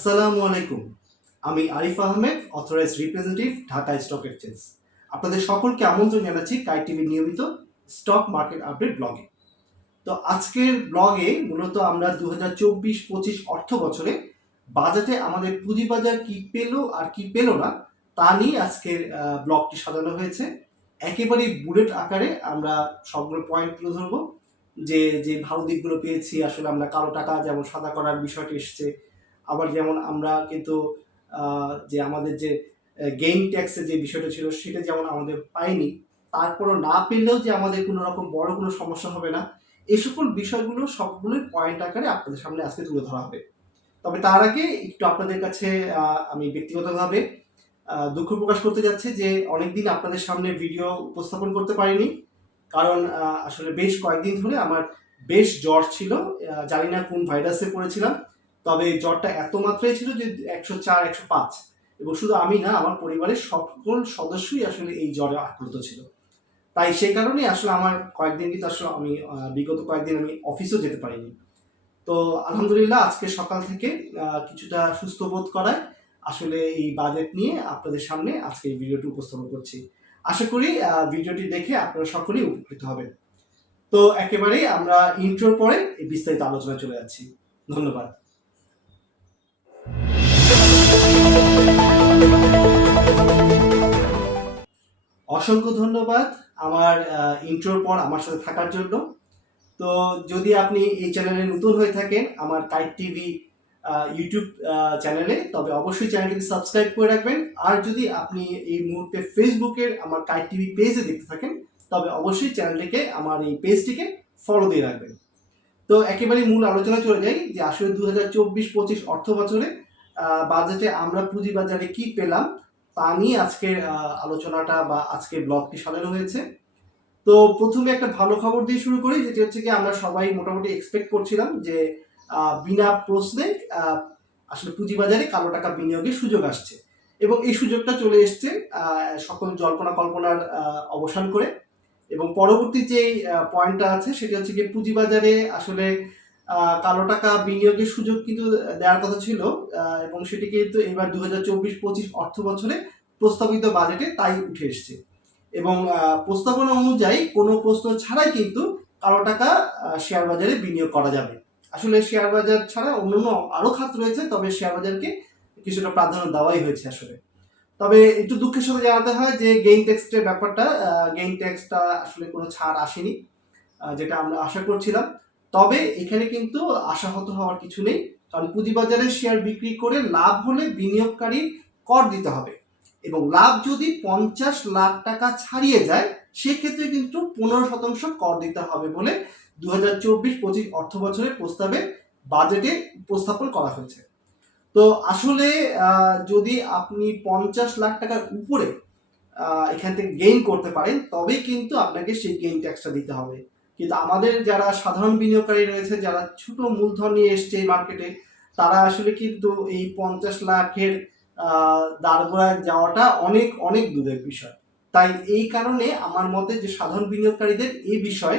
আসসালামু আলাইকুম। আমি Arif Ahmed, authorised representative, Dhaka stock exchange. আপনাদের সকলকে আমন্ত্রণ জানাচ্ছি কাই টিভির নিয়মিত স্টক মার্কেট আপডেট ব্লগে। তো আজকের ব্লগে মূলত আমরা 2024-25 অর্থ বছরে বাজেটে আমাদের পুঁজিবাজার কি পেল আর কি পেল না তা নিয়ে আজকের ব্লগটি সাজানো হয়েছে। একেবারেই বুলেট আকারে আমরা সবগুলো পয়েন্ট তুলে ধরবো, যে যে ভালো দিকগুলো পেয়েছি। আসলে আমরা কালো টাকা যেমন সাদা করার বিষয়টি এসছে, আবার যেমন আমরা কিন্তু যে আমাদের যে গেইন ট্যাক্সের যে বিষয়টা ছিল সেটা যেমন আমাদের পাইনি, তারপরও না পেলেও যে আমাদের কোনো রকম বড় কোনো সমস্যা হবে না, এই সকল বিষয়গুলো সবগুলোই পয়েন্ট আকারে আপনাদের সামনে আজকে তুলে ধরা হবে। তবে তার আগে একটু আপনাদের কাছে আমি ব্যক্তিগতভাবে দুঃখ প্রকাশ করতে যাচ্ছি যে অনেকদিন আপনাদের সামনে ভিডিও উপস্থাপন করতে পারিনি, কারণ আসলে বেশ কয়েকদিন ধরে আমার বেশ জ্বর ছিল। জানি না কোন ভাইরাসে পড়েছিলাম, তবে জ্বরটা এত মাত্রায় ছিল যে 104-105, এবং শুধু আমি না, আমার পরিবারের সকল সদস্যই আসলে এই জ্বরে আক্রান্ত ছিল। তাই সেই কারণে আসলে আমার কয়েকদিন কিন্তু আসলে আমি বিগত কয়েকদিন আমি অফিসেও যেতে পারিনি। তো আলহামদুলিল্লাহ আজকে সকাল থেকে কিছুটা সুস্থ বোধ করায় আসলে এই বাজেট নিয়ে আপনাদের সামনে আজকে এই ভিডিওটি উপস্থাপন করছি। আশা করি ভিডিওটি দেখে আপনারা সকলেই উপকৃত হবেন। তো একেবারেই আমরা ইন্ট্রোর পরে এই বিস্তারিত আলোচনায় চলে যাচ্ছি। ধন্যবাদ। অসংখ্য ধন্যবাদ আমার ইন্ট্রোর পর আমার সাথে থাকার জন্য। তো যদি আপনি এই চ্যানেলে নতুন হয়ে থাকেন, আমার কাইট টিভি ইউটিউব চ্যানেলে, তবে অবশ্যই চ্যানেলটিকে সাবস্ক্রাইব করে রাখবেন। আর যদি আপনি এই মুহূর্তে ফেসবুকের আমার কাইট টিভি পেজে দেখতে থাকেন, তবে অবশ্যই চ্যানেলটিকে, আমার এই পেজটিকে ফলো দিয়ে রাখবেন। তো একেবারে মূল আলোচনা চলে যাই যে আসলে 2024-25 অর্থ বছরে বাজেটে আমরা পুঁজিবাজারে কি পেলাম তা নিয়ে আজকের আলোচনাটা বা আজকের ব্লগটি সাজানো হয়েছে। তো প্রথমে একটা ভালো খবর দিয়ে শুরু করি, যেটি হচ্ছে কি আমরা সবাই মোটামুটি এক্সপেক্ট করছিলাম যে বিনা প্রশ্নে আসলে পুঁজিবাজারে কালো টাকা বিনিয়োগের সুযোগ আসছে, এবং এই সুযোগটা চলে এসছে সকল জল্পনা কল্পনার অবসান করে। এবং পরবর্তী যে পয়েন্টটা আছে সেটা হচ্ছে কি পুঁজিবাজারে আসলে কালো টাকা বিনিয়োগের সুযোগ কিন্তু দেওয়ার কথা ছিল, এবং সেটি কিন্তু এবার 2024-25 অর্থ বছরে প্রস্তাবিত বাজেটে তাই উঠে এসছে। এবং প্রস্তাবনা অনুযায়ী কোনো প্রশ্ন ছাড়াই কিন্তু কালো টাকা শেয়ার বাজারে বিনিয়োগ করা যাবে। আসলে শেয়ার বাজার ছাড়া অন্যান্য আরও খাত রয়েছে, তবে শেয়ার বাজারকে কিছুটা প্রাধান্য দেওয়াই হয়েছে আসলে। তবে একটু দুঃখের সাথে জানাতে হয় যে গেইন ট্যাক্সের ব্যাপারটা, গেইন ট্যাক্সটা আসলে কোনো ছাড় আসেনি, যেটা আমরা আশা করছিলাম। তবে এখানে কিন্তু আশাহত হওয়ার কিছু নেই, কারণ পুঁজিবাজারে শেয়ার বিক্রি করে লাভ হলে বিনিয়োগকারী কর দিতে হবে, এবং লাভ যদি 50 লাখ টাকা ছাড়িয়ে যায় সেক্ষেত্রে কিন্তু 15% কর দিতে হবে বলে 2024-25 অর্থ বছরের প্রস্তাবে বাজেটে উপস্থাপন করা হয়েছে। তো আসলে যদি আপনি 50 লাখ টাকার উপরে এখান থেকে গেইন করতে পারেন, তবেই কিন্তু আপনাকে সেই গেইন ট্যাক্সটা দিতে হবে। কিন্তু আমাদের যারা সাধারণ বিনিয়োগকারী রয়েছে, যারা ছোট মূলধন নিয়ে এসছে এই মার্কেটে, তারা আসলে কিন্তু এই 50 লাখের দাঁড়গোড়ায় যাওয়াটা অনেক অনেক দূরের বিষয়। তাই এই কারণে আমার মতে যে সাধারণ বিনিয়োগকারীদের এই বিষয়ে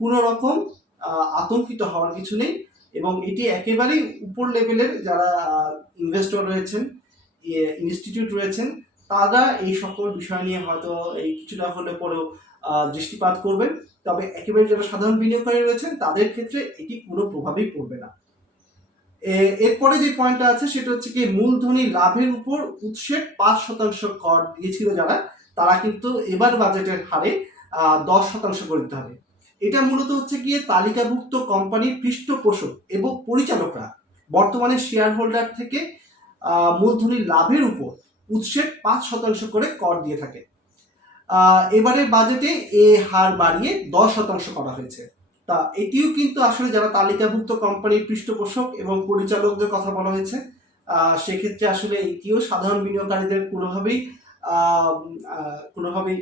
কোনো রকম আতঙ্কিত হওয়ার কিছু নেই, এবং এটি একেবারেই উপর লেভেলের যারা ইনভেস্টর রয়েছেন, ইনস্টিটিউট রয়েছেন, তারা এই সকল বিষয় নিয়ে হয়তো এই কিছুটা হলে পরেও দৃষ্টিপাত করবেন। তবে একেবারে যারা সাধারণ বিনিয়োগকারী রয়েছেন তাদের ক্ষেত্রে এটি কোনো প্রভাবই পড়বে না। এরপরে যে পয়েন্টটা আছে সেটা হচ্ছে কি মূলধনী লাভের উপর উৎসের 5% কর দিয়েছিল যারা, তারা কিন্তু এবার বাজেটের হারে 10% করে দিতে হবে। এটা মূলত হচ্ছে গিয়ে তালিকাভুক্ত কোম্পানির পৃষ্ঠপোষক এবং পরিচালকরা বর্তমানে শেয়ার হোল্ডার থেকে মূলধনী লাভের উপর উৎসের 5% করে কর দিয়ে থাকে। এবারের বাজেটে এই হার বাড়িয়ে 10% করা হয়েছে। তা এটিও কিন্তু আসলে যারা তালিকাভুক্ত কোম্পানির পৃষ্ঠপোষক এবং পরিচালকদের কথা বলা হয়েছে, সেক্ষেত্রে আসলে এটিও সাধারণ বিনিয়োগকারীদের কোনোভাবেই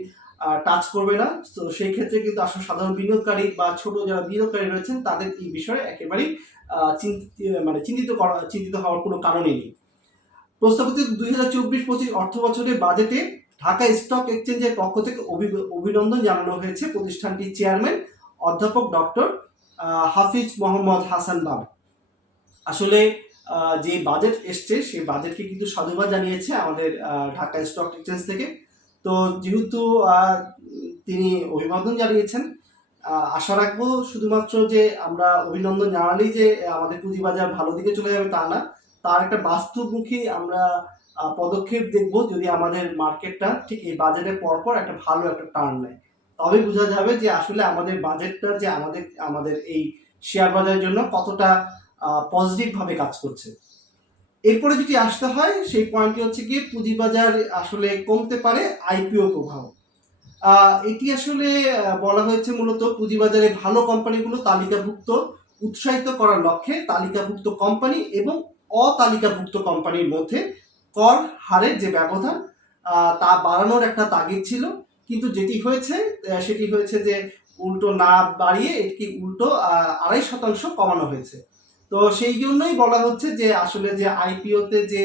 টাচ করবে না। তো সেই ক্ষেত্রে কিন্তু আসলে সাধারণ বিনিয়োগকারী বা ছোট যারা বিনিয়োগকারী রয়েছেন তাদের এই বিষয়ে একেবারেই চিন্তিত হওয়ার কোনো কারণই নেই। প্রস্তাবিত 2024-25 অর্থ বছরের বাজেটে ঢাকা স্টক এক্সচেঞ্জের পক্ষ থেকে অভিনন্দন জানানো হয়েছে প্রতিষ্ঠানটির চেয়ারম্যান অধ্যাপক ডক্টর হাফিজ মোহাম্মদ হাসান বাবু। আসলে যে বাজেট এসছে সেই বাজেটকে কিন্তু সাধুবাদ জানিয়েছে আমাদের ঢাকা স্টক এক্সচেঞ্জ থেকে। তো যেহেতু তিনি অভিনন্দন জানিয়েছেন, আশা রাখবো শুধুমাত্র যে আমরা অভিনন্দন জানালেই যে আমাদের পুঁজিবাজার ভালো দিকে চলে যাবে তা না, তার একটা বাস্তবমুখী আমরা পদক্ষেপ দেখব যদি আমাদের মার্কেটটা ঠিক এই বাজেটের পরপর একটা ভালো একটা টার্ন নেয়, তবে বোঝা যাবে যে আসলে আমাদের বাজেটটা যে আমাদের আমাদের এই শেয়ার বাজারের জন্য কতটা পজিটিভ ভাবে কাজ করছে। এরপরে যদি আসতে হয় সেই পয়েন্টটি হচ্ছে গিয়ে পুঁজিবাজার আসলে কমতে পারে আইপিও প্রভাব। এটি আসলে বলা হয়েছে মূলত পুঁজিবাজারে ভালো কোম্পানিগুলো তালিকাভুক্ত উৎসাহিত করার লক্ষ্যে তালিকাভুক্ত কোম্পানি এবং অতালিকাভুক্ত কোম্পানির মধ্যে কর হারের যে ব্যবধান তা বাড়ানোর একটা তাগিদ ছিল, কিন্তু যেটি হয়েছে সেটি হয়েছে যে উল্টো না বাড়িয়ে এটি উল্টো 2.5% কমানো হয়েছে। তো সেই জন্যই বলা হচ্ছে যে আসলে যে আইপিওতে যে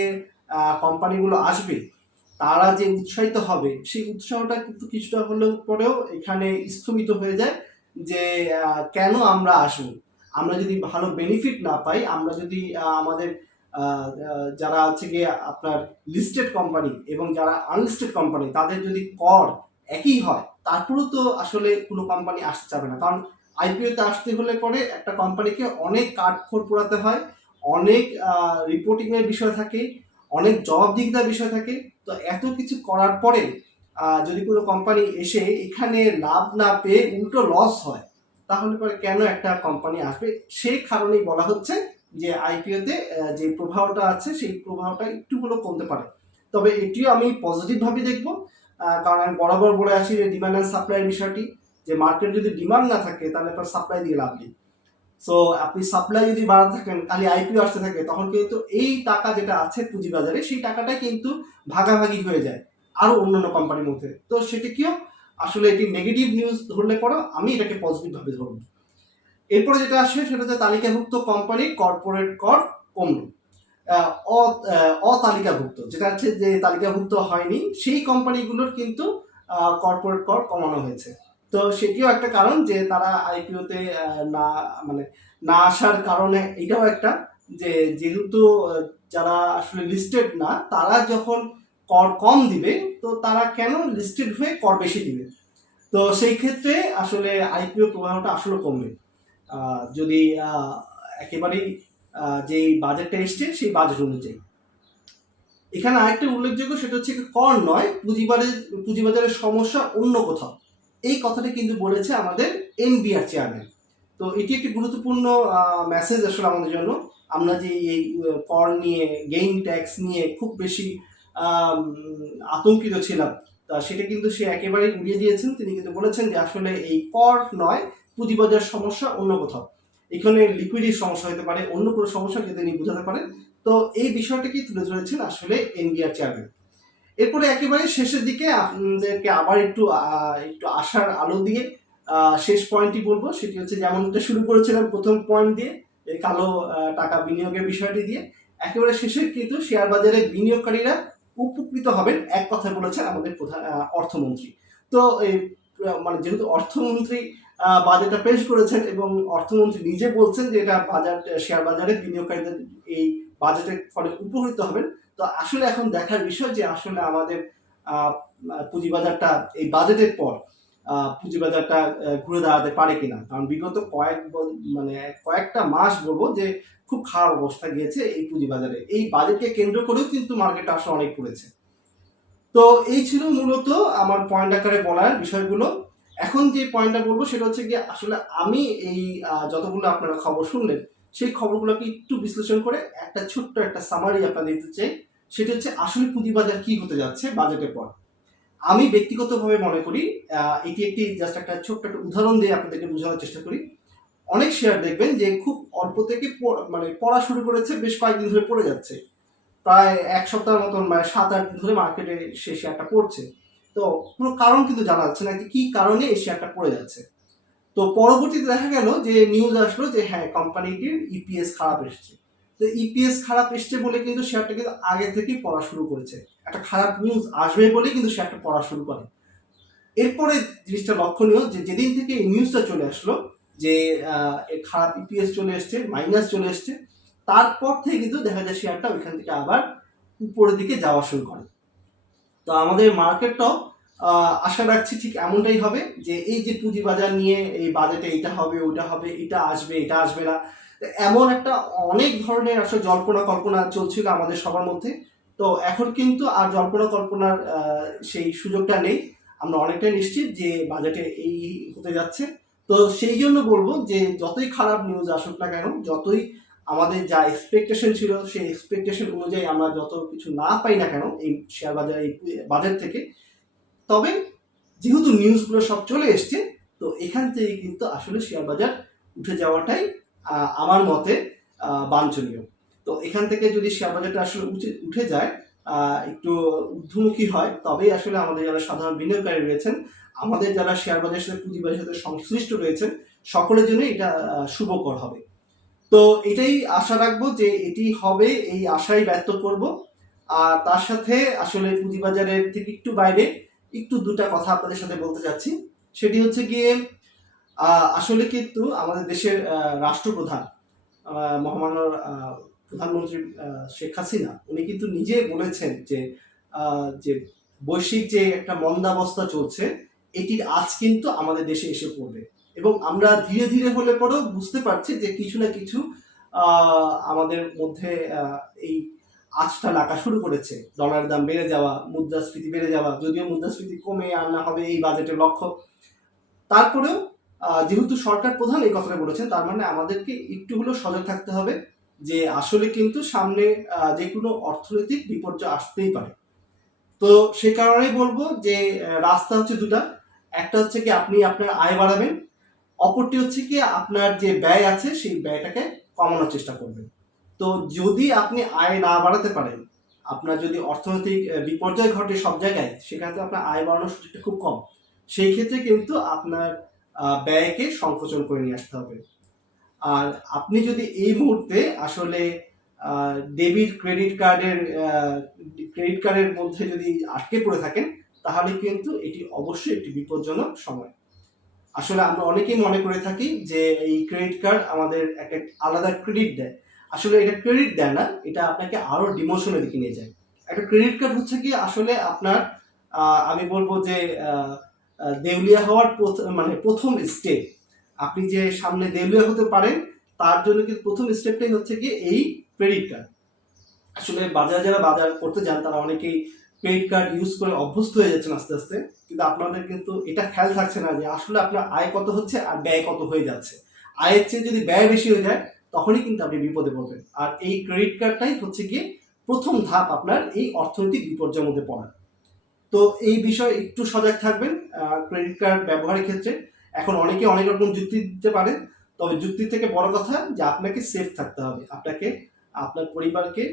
কোম্পানিগুলো আসবে তারা যে উৎসাহিত হবে সেই উৎসাহটা কিন্তু কিছুটা হলেও পরেও এখানে স্থগিত হয়ে যায় যে কেন আমরা আসবো, আমরা যদি ভালো বেনিফিট না পাই, আমরা যদি আমাদের যারা আছে গিয়ে আপনার লিস্টেড কোম্পানি এবং যারা আনলিস্টেড কোম্পানি তাদের যদি কর একই হয় তারপরেও তো আসলে কোনো কোম্পানি আসতে চাবে না, কারণ আইপিওতে আসতে হলে পরে একটা কোম্পানিকে অনেক কাঠখড় পোড়াতে হয়, অনেক রিপোর্টিংয়ের বিষয় থাকে, অনেক জবাবদিহিতার বিষয় থাকে। তো এত কিছু করার পরে যদি কোনো কোম্পানি এসে এখানে লাভ না পেয়ে উল্টো লস হয়, তাহলে পরে কেন একটা কোম্পানি আসবে? সেই কারণেই বলা হচ্ছে যে আইপিওতে যে প্রভাবটা আছে সেই প্রভাবটা একটু হলেও কমতে পারে। তবে এটিও আমি পজিটিভভাবে দেখব, কারণ আমি বরাবর বলে আসি যে ডিমান্ড অ্যান্ড সাপ্লাইয়ের বিষয়টি, যে মার্কেট যদি ডিমান্ড না থাকে তাহলে আপনার সাপ্লাই দিয়ে লাভ নেই। সো আপনি সাপ্লাই যদি বাড়াতে থাকেন, খালি আইপিও আসতে থাকে, তখন কিন্তু এই টাকা যেটা আছে পুঁজিবাজারে সেই টাকাটাই কিন্তু ভাগাভাগি হয়ে যায় আরো অন্যান্য কোম্পানির মধ্যে। তো সেটা কিও আসলে এটি নেগেটিভ নিউজ ধরলে পরে আমি এটাকে পজিটিভ ভাবে ধরব। এরপরে যেটা আসবে সেটা হচ্ছে তালিকাভুক্ত কোম্পানি কর্পোরেট কর কমল। অতালিকাভুক্ত যেটা হচ্ছে যে তালিকাভুক্ত হয়নি সেই কোম্পানিগুলোর কিন্তু কর্পোরেট কর কমানো হয়েছে। তো সেটিও একটা কারণ যে তারা আইপিওতে না মানে না আসার কারণে এটাও একটা যে যেহেতু যারা আসলে লিস্টেড না তারা যখন কর কম দিবে তো তারা কেন লিস্টেড হয়ে কর বেশি দিবে, তো সেই ক্ষেত্রে আসলে আইপিও প্রবাহটা আসলে কমবে যদি একেবারেই যেই বাজেটটা এসছে সেই বাজেট অনুযায়ী। এখানে আরেকটা উল্লেখযোগ্য সেটা হচ্ছে কর নয়, পুঁজিবাজারের সমস্যা অন্য কোথাও, এই কথাটি কিন্তু বলেছে আমাদের এনবিআর চেয়ারম্যান। তো এটি একটি গুরুত্বপূর্ণ মেসেজ আসলে আমাদের জন্য। আমরা যে এই কর নিয়ে গেইন ট্যাক্স নিয়ে খুব বেশি আতঙ্কিত ছিলাম, তা সেটা কিন্তু সে একেবারেই উড়িয়ে দিয়েছেন। তিনি কিন্তু বলেছেন যে আসলে এই কর নয়, পুঁজিবাজার সমস্যা অন্য কোথাও, এখানে লিকুইডিটির সমস্যা হতে পারে, অন্য কোনো সমস্যা যদি তিনি বোঝাতে পারেন। তো এই বিষয়টাকে তুলে ধরেছেন আসলে এনবিআর চেয়ারম্যান। এরপরে একেবারে শেষের দিকে আপনাদেরকে আবার একটু একটু আশার আলো দিয়ে শেষ পয়েন্টটি বলবো, সেটি হচ্ছে যেমনটা শুরু করেছিলাম প্রথম পয়েন্ট দিয়ে এই কালো টাকা বিনিয়োগের বিষয়টি দিয়ে, একেবারে শেষে কিন্তু শেয়ার বাজারে বিনিয়োগকারীরা উপকৃত হবেন এক কথা বলেছেন আমাদের প্রধান অর্থমন্ত্রী। তো এই মানে যেহেতু অর্থমন্ত্রী বাজেটটা পেশ করেছেন এবং অর্থমন্ত্রী নিজে বলছেন যে এটা বাজার শেয়ার বাজারে বিনিয়োগকারীদের এই বাজেটের ফলে উপকৃত হবেন। তো আসলে এখন দেখার বিষয় যে আসলে আমাদের পুঁজিবাজারটা এই বাজেটের পর পুঁজিবাজারটা ঘুরে দাঁড়াতে পারে কিনা, কারণ বিগত কয়েকটা মাস বলবো যে খুব খারাপ অবস্থা গিয়েছে এই পুঁজিবাজারে, এই বাজেটকে কেন্দ্র করেও কিন্তু মার্কেট আসলে অনেক পড়েছে। তো এই ছিল মূলত আমার পয়েন্ট আকারে বলার বিষয়গুলো। এখন যে পয়েন্টটা বলবো সেটা হচ্ছে গিয়ে আসলে আমি এই যতগুলো আপনারা খবর শুনলেন সেই খবরগুলোকে একটু বিশ্লেষণ করে একটা ছোট্ট একটা সামারি আপনাদের দিতে চাই। সেটা হচ্ছে আসলে পুঁজিবাজার কি হতে যাচ্ছে বাজেটের পর। আমি ব্যক্তিগতভাবে মনে করি এটি একটি জাস্ট একটা ছোট্ট একটা উদাহরণ দিয়ে আপনাদেরকে বোঝানোর চেষ্টা করি। অনেক শেয়ার দেখবেন যে খুব অল্প থেকে পড়া শুরু করেছে, বেশ কয়েকদিন ধরে পড়ে যাচ্ছে, প্রায় এক সপ্তাহের মতন 7-8 দিন ধরে মার্কেটে সেই শেয়ারটা পড়ছে। তো কোনো কারণ কিন্তু জানা যাচ্ছে না যে কি কারণে এই শেয়ারটা পড়ে যাচ্ছে। তো পরবর্তীতে দেখা গেল যে নিউজ আসলো যে হ্যাঁ কোম্পানিটির ইপিএস খারাপ এসছে। তো ইপিএস খারাপ এসছে বলে কিন্তু শেয়ারটা কিন্তু আগে থেকেই পড়া শুরু করেছে, একটা খারাপ নিউজ আসবে বলে কিন্তু শেয়ারটা পড়া শুরু করে। এরপরে জিনিসটা লক্ষণীয় যে যেদিন থেকে এই নিউজটা চলে আসলো যে খারাপ ইপিএস চলে এসছে, মাইনাস চলে এসছে, তারপর থেকে কিন্তু দেখা যায় শেয়ারটা ওইখান থেকে আবার উপরের দিকে যাওয়া শুরু করে। তো আমাদের মার্কেটটাও আশা রাখছি ঠিক এমনটাই হবে, যে এই যে পুঁজিবাজার নিয়ে এই বাজেটে এটা হবে ওটা হবে, এটা আসবে এটা আসবে না, এমন একটা অনেক ধরনের আসলে জল্পনা কল্পনা চলছিল আমাদের সবার মধ্যে। তো এখন কিন্তু আর জল্পনা কল্পনার সেই সুযোগটা নেই। আমরা অনেকটাই নিশ্চিত যে বাজেটে এই হতে যাচ্ছে। তো সেই জন্য বলবো যে যতই খারাপ নিউজ আসুক না কেন, যতই আমাদের যা এক্সপেকটেশন ছিল সেই এক্সপেকটেশন অনুযায়ী আমরা যত কিছু না পাই না কেন এই শেয়ার বাজার এই বাজেট থেকে, তবে যেহেতু নিউজগুলো সব চলে এসছে, তো এখান থেকে কিন্তু আসলে শেয়ার বাজার উঠে যাওয়াটাই আমার মতে বাঞ্ছনীয়। তো এখান থেকে যদি শেয়ার বাজারটা আসলে উঠে যায়, একটু ঊর্ধ্বমুখী হয়, তবেই আসলে আমাদের যারা সাধারণ বিনিয়োগকারী রয়েছেন, আমাদের যারা শেয়ার বাজারের সাথে পুঁজিবাজারের সাথে সংশ্লিষ্ট রয়েছেন, সকলের জন্য এটা শুভকর হবে। তো এটাই আশা রাখবো যে এটি হবে, এই আশাই ব্যক্ত করব। আর তার সাথে আসলে পুঁজিবাজারের থেকে একটু বাইরে একটু দুটা কথা আপনাদের সাথে বলতে চাচ্ছি। সেটি হচ্ছে গিয়ে আসলে কিন্তু আমাদের দেশের রাষ্ট্রপ্রধান মহামান্য প্রধানমন্ত্রী শেখ হাসিনা, উনি কিন্তু নিজে বলেছেন যে যে বৈশ্বিক যে একটা মন্দাবস্থা চলছে, এটির আজ কিন্তু আমাদের দেশে এসে পড়বে। এবং আমরা ধীরে ধীরে হলে পরেও বুঝতে পারছি যে কিছু না কিছু আমাদের মধ্যে এই আঁচটা লাগা শুরু করেছে। ডলারের দাম বেড়ে যাওয়া, মুদ্রাস্ফীতি বেড়ে যাওয়া, যদিও মুদ্রাস্ফীতি কমে আনা হবে এই বাজেটের লক্ষ্য, তারপরেও যেহেতু সরকার প্রধান এই কথাটা বলেছেন, তার মানে আমাদেরকে একটু হলেও সজাগ থাকতে হবে যে আসলে কিন্তু সামনে যে কোনো অর্থনৈতিক বিপর্যয় আসতেই পারে। তো সে কারণেই বলবো যে রাস্তা হচ্ছে দুটা। একটা হচ্ছে কি আপনি আপনার আয় বাড়াবেন, অপরটি হচ্ছে কি আপনার যে ব্যয় আছে সেই ব্যয়টাকে কমানোর চেষ্টা করবেন। তো যদি আপনি আয় না বাড়াতে পারেন, আপনার যদি অর্থনৈতিক বিপর্যয় ঘটে সব জায়গায়, সেখানে আপনার আয় বাড়ানোর সুযোগটা খুব কম। সেই ক্ষেত্রে কিন্তু আপনার ব্যয়কে সংকোচন করে নিয়ে আসতে হবে। আর আপনি যদি এই মুহূর্তে আসলে ডেবিট ক্রেডিট কার্ডের মধ্যে যদি আটকে পড়ে থাকেন, তাহলে কিন্তু এটি অবশ্যই একটি বিপজ্জনক সময়। আসলে আমরা অনেকেই মনে করে থাকি যে এই ক্রেডিট কার্ড আমাদের একটা আলাদা ক্রেডিট দেয়। আসলে এটা ক্রেডিট দেয় না, এটা আপনাকে আরো ডিমোশনের দিকে নিয়ে যায়। একটা ক্রেডিট কার্ড হচ্ছে কি আসলে আপনার আমি বলবো যে দেউলিয়া হওয়ার মানে প্রথম স্টেপ। আপনি যে সামনে দেউলিয়া হতে পারেন, তার জন্য কিন্তু প্রথম স্টেপটাই হচ্ছে কি এই ক্রেডিট কার্ড। আসলে যারা বাজার করতে যান, তারা অনেকেই ক্রেডিট কার্ড ইউজ করে অভ্যস্ত হয়ে যাচ্ছেন আস্তে আস্তে, কিন্তু আপনাদের কিন্তু এটা খেয়াল থাকছে না যে আসলে আপনার আয় কত হচ্ছে আর ব্যয় কত হয়ে যাচ্ছে। আয়ের চেয়ে যদি ব্যয় বেশি হয়ে যায়, তখনই কিন্তু আপনি বিপদে পড়বেন। আর এই ক্রেডিট কার্ডটাই হচ্ছে গিয়ে প্রথম ধাপ আপনার এই অর্থনৈতিক বিপর্যয়ের মধ্যে পড়ার। তো এই বিষয়ে একটু সজাগ থাকবেন ক্রেডিট কার্ড ব্যবহারের ক্ষেত্রে। এখন অনেকে অনেক রকম যুক্তি দিতে পারে, তবে যুক্তি থেকে বড় কথা যে আপনাকে সেফ থাকতে হবে। আপনাকে আপনার পরিবারকে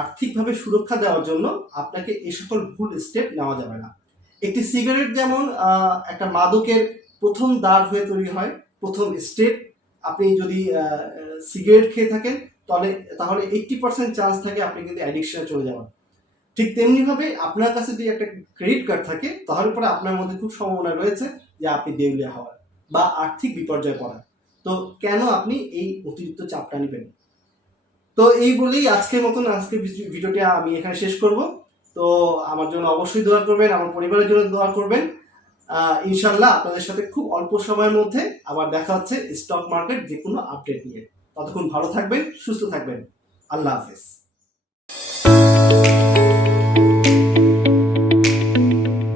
আর্থিকভাবে সুরক্ষা দেওয়ার জন্য আপনাকে এই সকল ভুল স্টেপ নেওয়া যাবে না। একটি সিগারেট যেমন একটা মাদকের প্রথম দ্বার হয়ে তৈরি হয়, প্রথম স্টেপ। আপনি যদি সিগারেট খেয়ে থাকেন, তাহলে 80% চান্স থাকে আপনি কিন্তু অ্যাডিকশনে চলে যাওয়ার। ঠিক তেমনিভাবে আপনার কাছে যদি একটা ক্রেডিট কার্ড থাকে, তাহলে পরে আপনার মধ্যে খুব সম্ভাবনা রয়েছে যে আপনি দেউলিয়া হওয়ার বা আর্থিক বিপর্যয় পড়ার। তো কেন আপনি এই অতিরিক্ত চাপটা নেবেন? তো এই বলেই আজকের ভিডিওটি আমি এখানে শেষ করব। তো আমার জন্য অবশ্যই দোয়া করবেন, আমার পরিবারের জন্য দোয়া করবেন। ইনশাল্লাহ আপনাদের সাথে খুব অল্প সময়ের মধ্যে আবার দেখা হচ্ছে স্টক মার্কেট যে কোনো আপডেট নিয়ে। ততক্ষণ ভালো থাকবেন, সুস্থ থাকবেন। আল্লাহ হাফেজ।